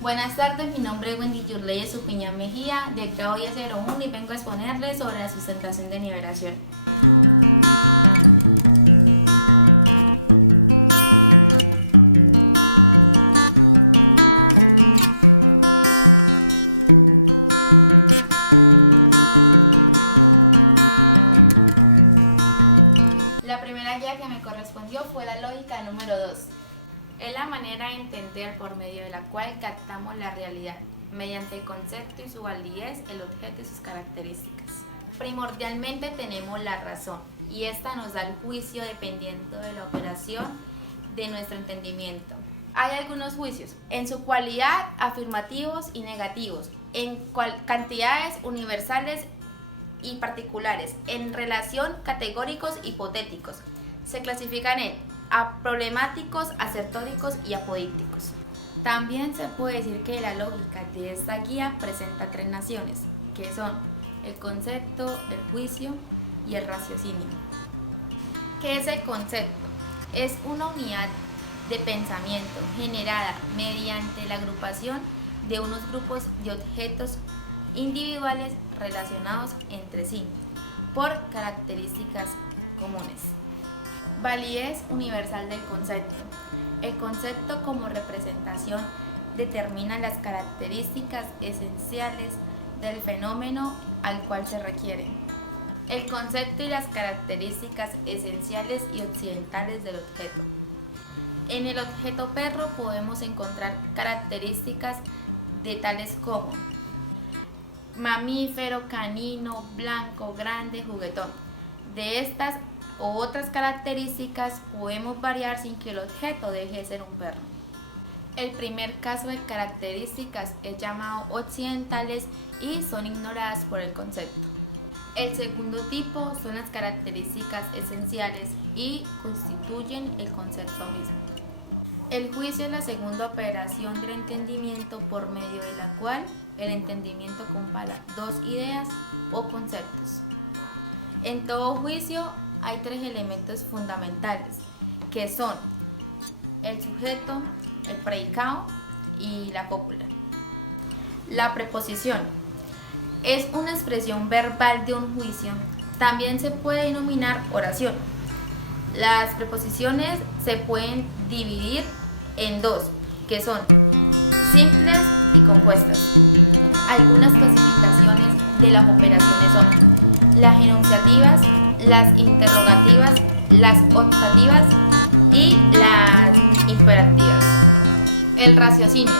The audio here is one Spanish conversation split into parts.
Buenas tardes, mi nombre es Wendy Yurley Estupiñán Mejía, del grado 1001 y vengo a exponerles sobre la sustentación de nivelación. La primera guía que me correspondió fue la lógica número 2. Es la manera de entender por medio de la cual captamos la realidad, mediante el concepto y su validez, el objeto y sus características. Primordialmente tenemos la razón, y esta nos da el juicio dependiendo de la operación de nuestro entendimiento. Hay algunos juicios, en su cualidad afirmativos y negativos, en cantidades universales y particulares, en relación categóricos hipotéticos. Se clasifican en problemáticos, asertóricos y apodícticos. También se puede decir que la lógica de esta guía presenta tres naciones, que son el concepto, el juicio y el raciocinio. ¿Qué es el concepto? Es una unidad de pensamiento generada mediante la agrupación de unos grupos de objetos individuales relacionados entre sí por características comunes. Validez universal del concepto. El concepto como representación determina las características esenciales del fenómeno al cual se requiere. El concepto y las características esenciales y occidentales del objeto. En el objeto perro podemos encontrar características de tales como mamífero, canino, blanco, grande, juguetón. De estas u otras características podemos variar sin que el objeto deje de ser un perro. El primer caso de características es llamado occidentales y son ignoradas por el concepto. El segundo tipo son las características esenciales y constituyen el concepto mismo. El juicio es la segunda operación del entendimiento por medio de la cual el entendimiento compara dos ideas o conceptos. En todo juicio hay tres elementos fundamentales, que son el sujeto, el predicado y la cópula. La preposición es una expresión verbal de un juicio. También se puede denominar oración. Las preposiciones se pueden dividir en dos, que son simples y compuestas. Algunas clasificaciones de las operaciones son las enunciativas, las interrogativas, las optativas y las imperativas. El raciocinio.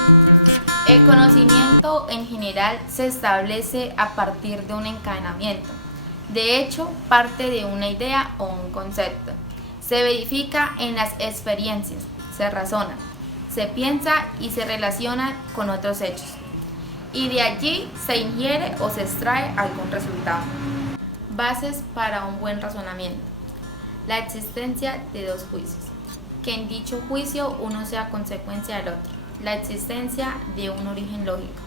El conocimiento en general se establece a partir de un encadenamiento. De hecho, parte de una idea o un concepto. Se verifica en las experiencias, se razona, se piensa y se relaciona con otros hechos. Y de allí se ingiere o se extrae algún resultado. Bases para un buen razonamiento. La existencia de dos juicios. Que en dicho juicio uno sea consecuencia del otro. La existencia de un origen lógico.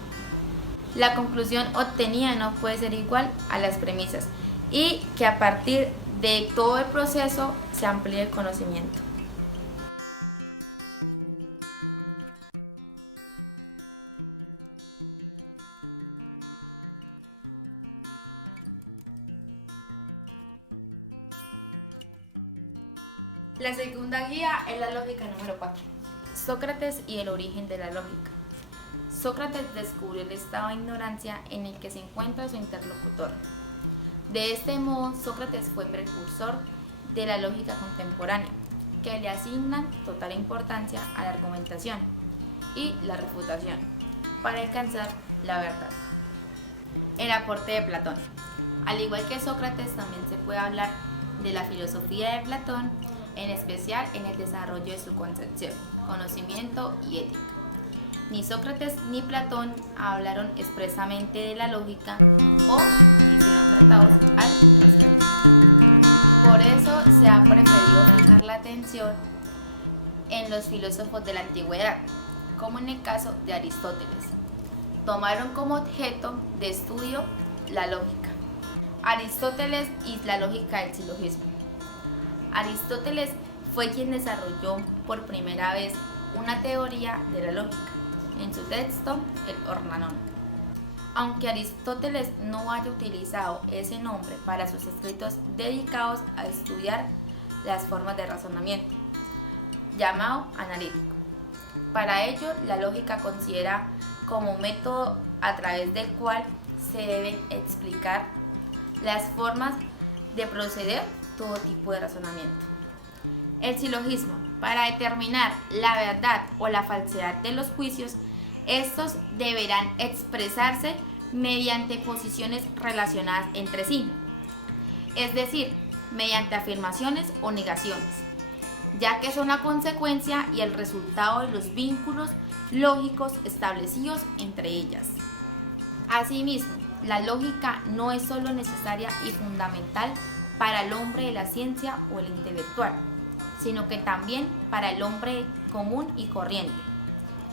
La conclusión obtenida no puede ser igual a las premisas y que a partir de todo el proceso se amplíe el conocimiento. La segunda guía es la lógica número 4. Sócrates y el origen de la lógica. Sócrates descubrió el estado de ignorancia en el que se encuentra su interlocutor. De este modo, Sócrates fue precursor de la lógica contemporánea, que le asigna total importancia a la argumentación y la refutación para alcanzar la verdad. El aporte de Platón. Al igual que Sócrates, también se puede hablar de la filosofía de Platón, en especial en el desarrollo de su concepción, conocimiento y ética. Ni Sócrates ni Platón hablaron expresamente de la lógica o hicieron tratados al respecto. Por eso se ha preferido fijar la atención en los filósofos de la antigüedad, como en el caso de Aristóteles. Tomaron como objeto de estudio la lógica. Aristóteles y la lógica del silogismo. Aristóteles fue quien desarrolló por primera vez una teoría de la lógica, en su texto El Ornanon. Aunque Aristóteles no haya utilizado ese nombre para sus escritos dedicados a estudiar las formas de razonamiento, llamado analítico. Para ello, la lógica considera como método a través del cual se deben explicar las formas de proceder todo tipo de razonamiento. El silogismo, para determinar la verdad o la falsedad de los juicios, estos deberán expresarse mediante posiciones relacionadas entre sí, es decir, mediante afirmaciones o negaciones, ya que son la consecuencia y el resultado de los vínculos lógicos establecidos entre ellas. Asimismo, la lógica no es solo necesaria y fundamental para el hombre de la ciencia o el intelectual, sino que también para el hombre común y corriente,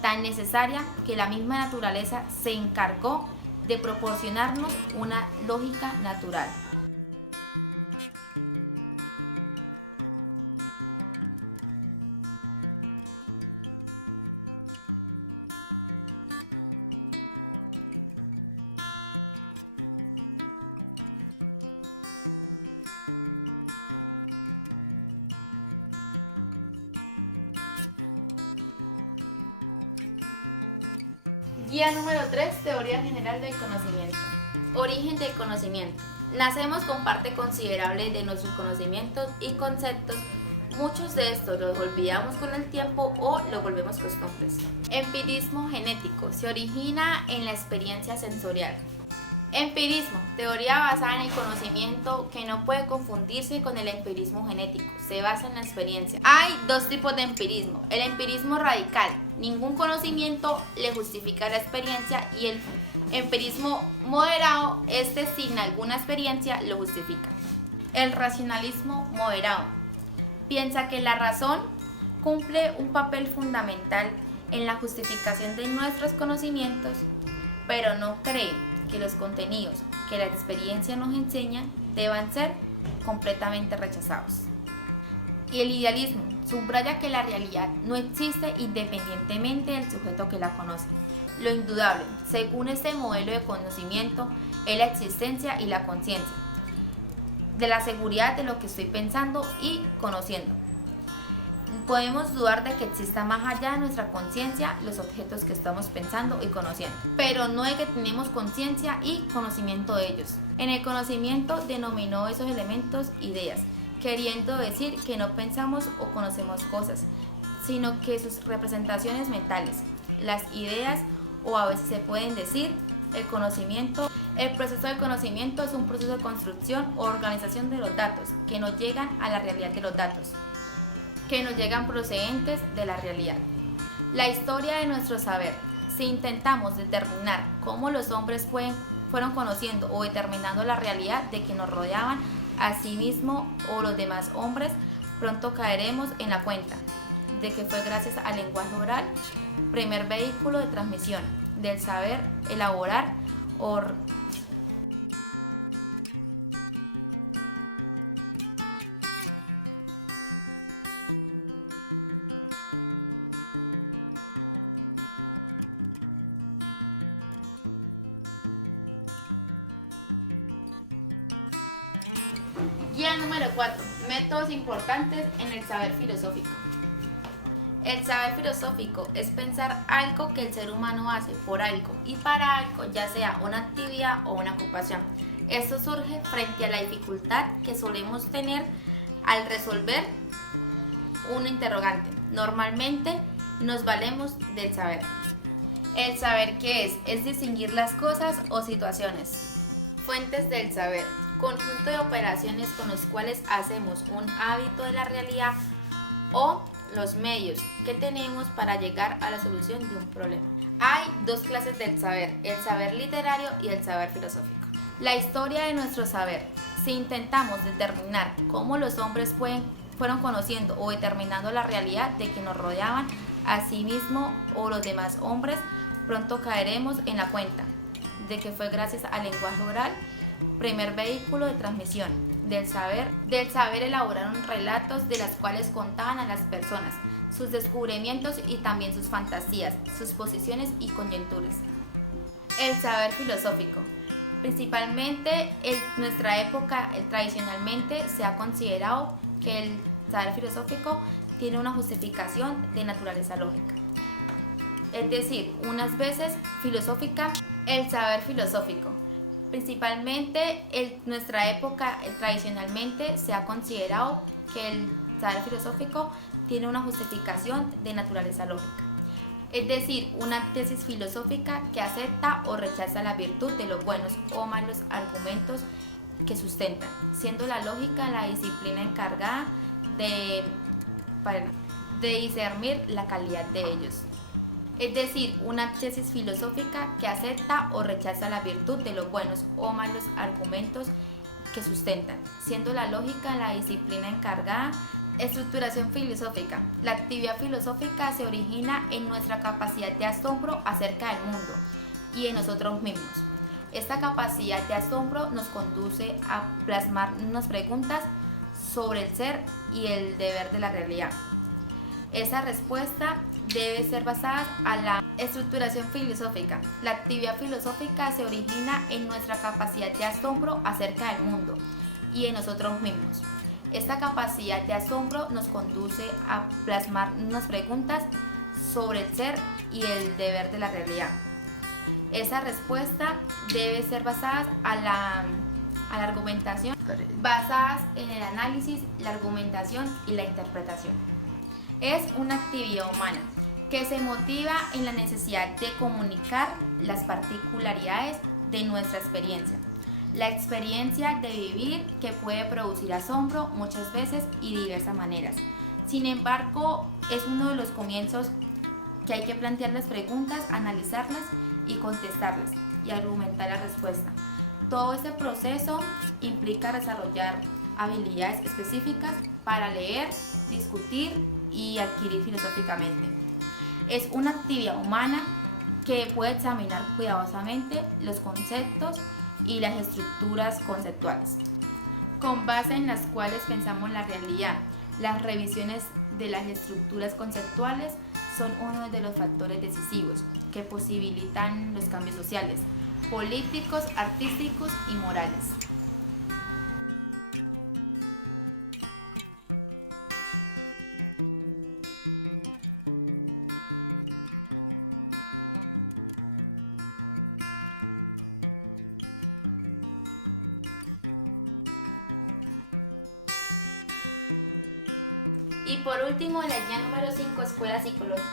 tan necesaria que la misma naturaleza se encargó de proporcionarnos una lógica natural. Guía número 3, teoría general del conocimiento. Origen del conocimiento. Nacemos con parte considerable de nuestros conocimientos y conceptos. Muchos de estos los olvidamos con el tiempo o los volvemos costumbres. Empirismo genético. Se origina en la experiencia sensorial. Empirismo, teoría basada en el conocimiento que no puede confundirse con el empirismo genético, se basa en la experiencia. Hay dos tipos de empirismo, el empirismo radical, ningún conocimiento le justifica la experiencia, y el empirismo moderado, este sin alguna experiencia lo justifica. El racionalismo moderado, piensa que la razón cumple un papel fundamental en la justificación de nuestros conocimientos, pero no cree que los contenidos que la experiencia nos enseña deban ser completamente rechazados. Y el idealismo subraya que la realidad no existe independientemente del sujeto que la conoce. Lo indudable, según este modelo de conocimiento, es la existencia y la conciencia de la seguridad de lo que estoy pensando y conociendo. Podemos dudar de que exista más allá de nuestra conciencia los objetos que estamos pensando y conociendo, pero no es que tenemos conciencia y conocimiento de ellos. En el conocimiento denominó esos elementos ideas, queriendo decir que no pensamos o conocemos cosas, sino que sus representaciones mentales, las ideas, o a veces se pueden decir el conocimiento. El proceso del conocimiento es un proceso de construcción o organización de los datos que nos llegan a la realidad de los datos, que nos llegan procedentes de la realidad. La historia de nuestro saber. Si intentamos determinar cómo los hombres fueron conociendo o determinando la realidad de que nos rodeaban, a sí mismo o los demás hombres, pronto caeremos en la cuenta de que fue gracias al lenguaje oral, primer vehículo de transmisión del saber, elaborar o Guía número 4. Métodos importantes en el saber filosófico. El saber filosófico es pensar algo que el ser humano hace por algo y para algo, ya sea una actividad o una ocupación. Esto surge frente a la dificultad que solemos tener al resolver un interrogante. Normalmente nos valemos del saber. El saber, ¿qué es? Es distinguir las cosas o situaciones. Fuentes del saber. Conjunto de operaciones con los cuales hacemos un hábito de la realidad o los medios que tenemos para llegar a la solución de un problema. Hay dos clases del saber, el saber literario y el saber filosófico. La historia de nuestro saber. Si intentamos determinar cómo los hombres fueron conociendo o determinando la realidad de que nos rodeaban, a sí mismo o los demás hombres, pronto caeremos en la cuenta de que fue gracias al lenguaje oral, primer vehículo de transmisión del saber elaboraron relatos de las cuales contaban a las personas sus descubrimientos y también sus fantasías, sus posiciones y coyunturas. El saber filosófico. Principalmente en nuestra época, tradicionalmente se ha considerado que el saber filosófico tiene una justificación de naturaleza lógica. Es decir, unas veces filosófica, el saber filosófico. Principalmente en nuestra época, tradicionalmente se ha considerado que el saber filosófico tiene una justificación de naturaleza lógica. Es decir, una tesis filosófica que acepta o rechaza la virtud de los buenos o malos argumentos que sustentan, siendo la lógica la disciplina encargada de discernir la calidad de ellos. Es decir, una tesis filosófica que acepta o rechaza la virtud de los buenos o malos argumentos que sustentan, siendo la lógica la disciplina encargada. Estructuración filosófica. La actividad filosófica se origina en nuestra capacidad de asombro acerca del mundo y en nosotros mismos. Esta capacidad de asombro nos conduce a plasmar unas preguntas sobre el ser y el deber de la realidad. Esa respuesta debe ser basada a la estructuración filosófica. La actividad filosófica se origina en nuestra capacidad de asombro acerca del mundo y en nosotros mismos. Esta capacidad de asombro nos conduce a plasmar unas preguntas sobre el ser y el deber de la realidad. Esa respuesta debe ser basada a la argumentación, basadas en el análisis, la argumentación y la interpretación. Es una actividad humana que se motiva en la necesidad de comunicar las particularidades de nuestra experiencia. La experiencia de vivir que puede producir asombro muchas veces y de diversas maneras. Sin embargo, es uno de los comienzos que hay que plantear las preguntas, analizarlas y contestarlas y argumentar la respuesta. Todo este proceso implica desarrollar habilidades específicas para leer, discutir y adquirir filosóficamente. Es una actividad humana que puede examinar cuidadosamente los conceptos y las estructuras conceptuales, con base en las cuales pensamos la realidad. Las revisiones de las estructuras conceptuales son uno de los factores decisivos que posibilitan los cambios sociales, políticos, artísticos y morales. Por último, la guía número 5, escuelas psicológicas.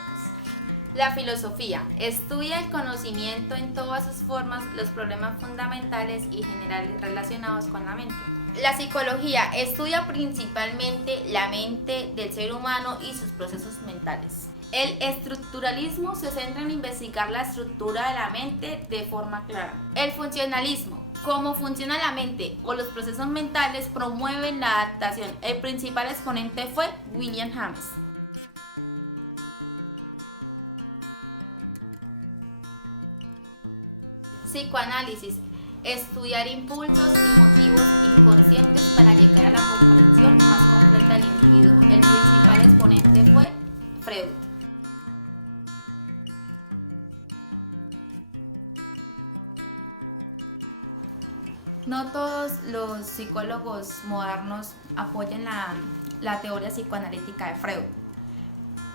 La filosofía estudia el conocimiento en todas sus formas, los problemas fundamentales y generales relacionados con la mente. La psicología estudia principalmente la mente del ser humano y sus procesos mentales. El estructuralismo se centra en investigar la estructura de la mente de forma clara. El funcionalismo, cómo funciona la mente o los procesos mentales, promueven la adaptación. El principal exponente fue William James. Psicoanálisis, estudiar impulsos y motivos inconscientes para llegar a la comprensión más completa del individuo. El principal exponente fue Freud. No todos los psicólogos modernos apoyan la teoría psicoanalítica de Freud,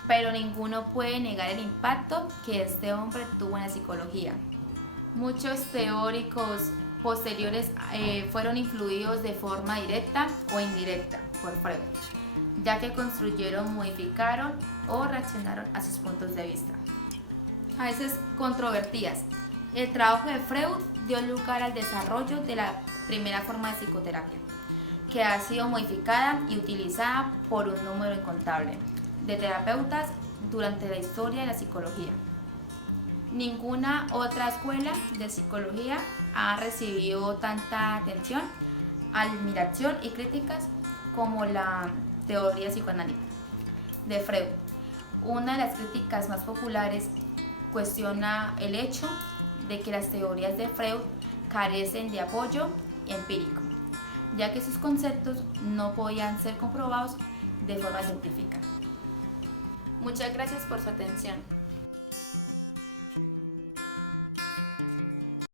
pero ninguno puede negar el impacto que este hombre tuvo en la psicología. Muchos teóricos posteriores fueron influidos de forma directa o indirecta por Freud, ya que construyeron, modificaron o reaccionaron a sus puntos de vista, a veces controvertidas. El trabajo de Freud dio lugar al desarrollo de la primera forma de psicoterapia, que ha sido modificada y utilizada por un número incontable de terapeutas durante la historia de la psicología. Ninguna otra escuela de psicología ha recibido tanta atención, admiración y críticas como la teoría psicoanalítica de Freud. Una de las críticas más populares cuestiona el hecho de que las teorías de Freud carecen de apoyo empírico, ya que sus conceptos no podían ser comprobados de forma científica. Muchas gracias por su atención.